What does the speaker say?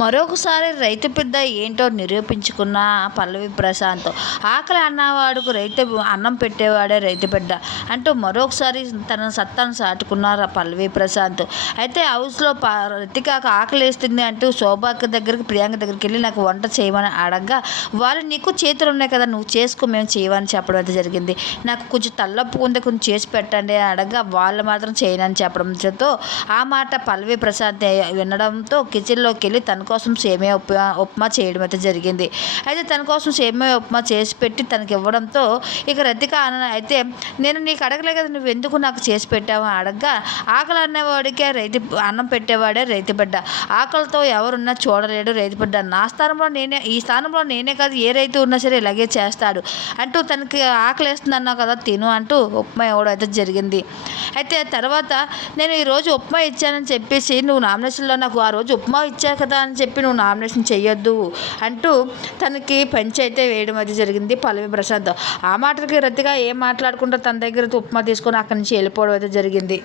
మరొకసారి రైతు పెద్ద ఏంటో నిరూపించుకున్న పల్లవి ప్రశాంత్. ఆకలి అన్నవాడుకు రైతు అన్నం పెట్టేవాడే రైతు బిడ్డ అంటూ మరొకసారి తన సత్తాను చాటుకున్నారు పల్లవి ప్రశాంత్. అయితే హౌస్లో ప ఆకలి వేస్తుంది అంటూ శోభాక దగ్గరికి ప్రియాంక దగ్గరికి వెళ్ళి నాకు వంట చేయమని అడగ్గా. వాళ్ళు నీకు చేతులు ఉన్నాయి కదా నువ్వు చేసుకో మేము చేయమని చెప్పడం అయితే జరిగింది. నాకు కొంచెం తల్లప్పు ఉంది కొంచెం చేసి పెట్టండి అని అడగ్గా వాళ్ళు మాత్రం చేయనని చెప్పడంతో ఆ మాట పల్లవి ప్రశాంత్ వినడంతో కిచెన్లోకి వెళ్ళి తన తన కోసం సేమియా ఉప్మా ఉప్మా చేయడం అయితే జరిగింది. అయితే తన కోసం సేమియా ఉప్మా చేసి పెట్టి తనకి ఇవ్వడంతో ఇక రతిక అన అయితే నేను నీకు అడగలే కదా నువ్వు ఎందుకు నాకు చేసి పెట్టావు అని అడగగా. ఆకలి అన్నవాడికే రైతు అన్నం పెట్టేవాడే రైతు బిడ్డ. ఆకలితో ఎవరున్నా చూడలేడు రైతు బిడ్డ. నా స్థానంలో నేనే ఈ స్థానంలో నేనే కాదు ఏ రైతు ఉన్నా సరే ఇలాగే చేస్తాడు. అంటూ తనకి ఆకలి వేస్తుందన్నావు కదా తిను అంటూ ఉప్మా ఇవ్వడం అయితే జరిగింది. అయితే తర్వాత నేను ఈరోజు ఉప్మా ఇచ్చానని చెప్పేసి నువ్వు నామినేషన్లో నాకు ఆ రోజు ఉప్మా ఇచ్చావు కదా అని చెప్పి నువ్వు నామినేషన్ చేయొద్దు అంటూ తనకి పంచి అయితే వేయడం అది జరిగింది పల్లవి ప్రశాంత్. ఆ మాటలకి రతిగా ఏం మాట్లాడుకుంటూ తన దగ్గర ఉప్మా తీసుకొని అక్కడి నుంచి వెళ్ళిపోవడం అయితే జరిగింది.